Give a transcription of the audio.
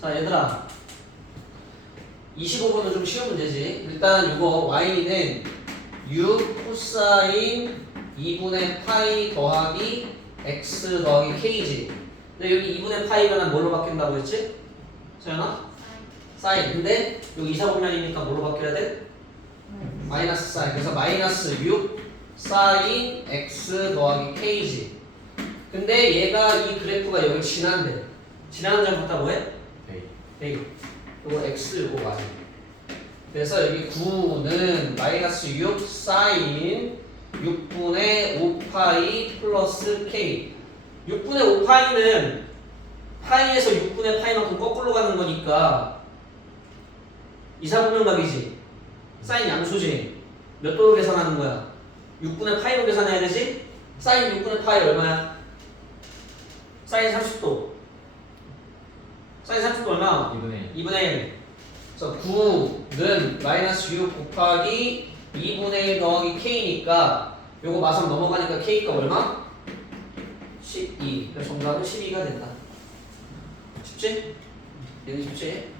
자 얘들아 25번은 좀 쉬운 문제지 일단 이거 y는 6 코사인 2분의 파이 더하기 x 더하기 k지 근데 여기 2분의 파이가 뭘로 바뀐다고 했지? 서연아? 사인 근데 여기 이사분면이니까 뭘로 바뀌어야 돼? 마이너스 사인 그래서 마이너스 6 사인 x 더하기 k지 근데 얘가 이 그래프가 여기 지난데 지나는 점부터 뭐해? 네. 요거 x 요거 y. 그래서 여기 9는 마이너스 6 사인 6분의 5파이 플러스 k. 6분의 5파이는 파이에서 6분의 파이만큼 거꾸로 가는 거니까 이사분면각이지? 사인 양수지. 몇 도로 계산하는 거야? 6분의 파이로 계산해야 되지? 사인 6분의 파이 얼마야? 사인 30도 사인 30도 얼마? 2분의 2분의 1 그래서 9는 마이너스 6 곱하기 2분의 1 더하기 k니까 요거 마상 넘어가니까 k가 얼마? 12 그래서 정답은 12가 된다 쉽지? 얘는 쉽지?